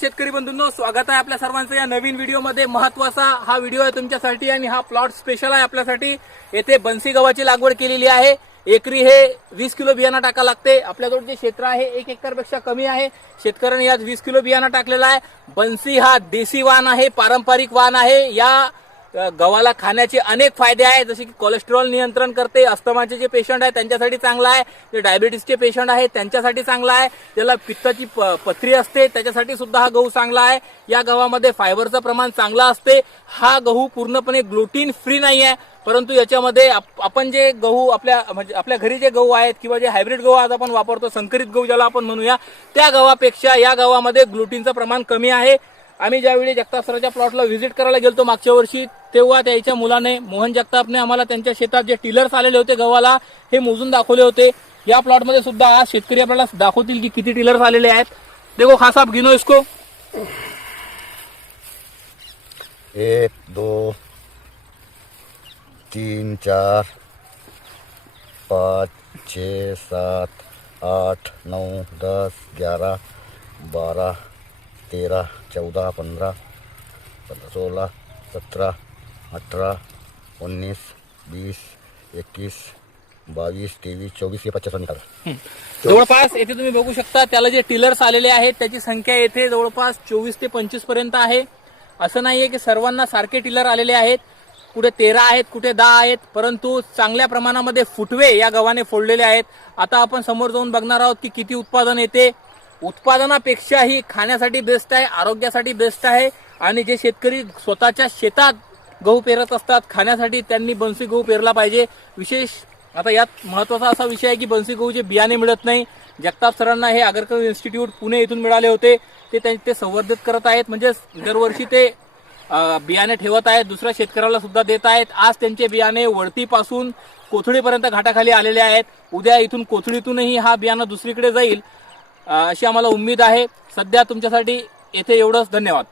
शेतकरी बंधूंनो, स्वागत आहे आपल्या सर्वांचं या नवीन व्हिडिओमध्ये। महत्त्वाचा हा व्हिडिओ आहे तुमच्यासाठी आणि हा प्लॉट स्पेशल आहे आपल्यासाठी। येथे बन्सी गव्हाची लागवड केलेली आहे। एकरी हे 20 किलो बियाणं टाका लागते। आपल्याजवळ जे क्षेत्र आहे 1 एकरपेक्षा कमी आहे। शेतकऱ्यांनी यात 20 किलो बियाणं टाकलेलं आहे। बन्सी हा देसी वाण आहे, पारंपरिक वाण आहे। या गव्हाला खाण्याचे अनेक फायदे आहेत, जसे की कोलेस्ट्रॉल नियंत्रण करते, अस्थमाचे जे पेशंट आहेत त्यांच्यासाठी चांगला आहे, जे डायबिटीसचे पेशंट आहेत त्यांच्यासाठी चांगला आहे, ज्याला पित्ताची पथरी असते त्याच्यासाठी सुद्धा हा गहू चांगला आहे। या गव्हामध्ये फायबरचं प्रमाण चांगलं असते। हा गहू पूर्णपणे ग्लुटीन फ्री नाही आहे, परंतु याच्यामध्ये आपण जे गहू आपल्या घरी जे गहू आहेत किंवा जे हायब्रिड गहू आज आपण वापरतो, संकरित गहू ज्याला आपण म्हणूया, त्या गव्हापेक्षा या गव्हामध्ये ग्लुटीनचं प्रमाण कमी आहे। आम्ही ज्यावेळी जगताप सरांच्या प्लॉटला व्हिजिट करायला गेलतो मागच्या वर्षी, तेव्हा त्याच्या मुलाने मोहन जगतापने आम्हाला त्यांच्या शेतात जे टिलर्स आलेले होते गव्हाला हे मोजून दाखवले होते। या प्लॉटमध्ये सुद्धा आज शेतकरी आपल्याला दाखवतील की किती टिलर्स आलेले आहेत। देखो खास आप गिनो इसको। 1 2 3 4 5 6 7 8 9 10 11 12 13 14 15 16 17 18 19 20 21 22 23 24 हे 25 निकाला। जवळपास येथे तुम्ही बघू शकता त्याला जे टिलर्स आलेले आहेत त्याची संख्या येथे जवळपास 24 ते 25 पर्यंत आहे। असं नाहीये की सर्वांना सारखे टिलर आलेले आहेत, कुठे 13 आहेत, कुठे 10 आहेत, परंतु चांगल्या प्रमाणामध्ये फुटवे या गव्हाने फोडलेले आहेत। आता आपण समोर जाऊन बघणार आहोत की किती उत्पादन येते। उत्पादनापेक्षाही खाण्यासाठी बेस्ट आहे, आरोग्यासाठी बेस्ट आहे। आणि जे शेतकरी स्वतःच्या शेतात गहू पेरत असतात खाण्यासाठी, त्यांनी बन्सी गहू पेरला पाहिजे। विशेष आता यात महत्त्वाचा असा विषय आहे की बन्सी गहूचे बियाणे मिळत नाही। जगताप सरांना हे आगरकर इन्स्टिट्यूट पुणे येथून मिळाले होते, ते संवर्धित करत आहेत, म्हणजे दरवर्षी ते बियाणे ठेवत आहेत, दुसऱ्या शेतकऱ्याला सुद्धा देत आहेत। आज त्यांचे बियाणे वळतीपासून कोथळीपर्यंत घाटाखाली आलेले आहेत। उद्या इथून कोथळीतूनही हा बियाणं दुसरीकडे जाईल अशी आम्हाला उम्मीद आहे। सध्या तुमच्यासाठी येथे एवढंच। धन्यवाद।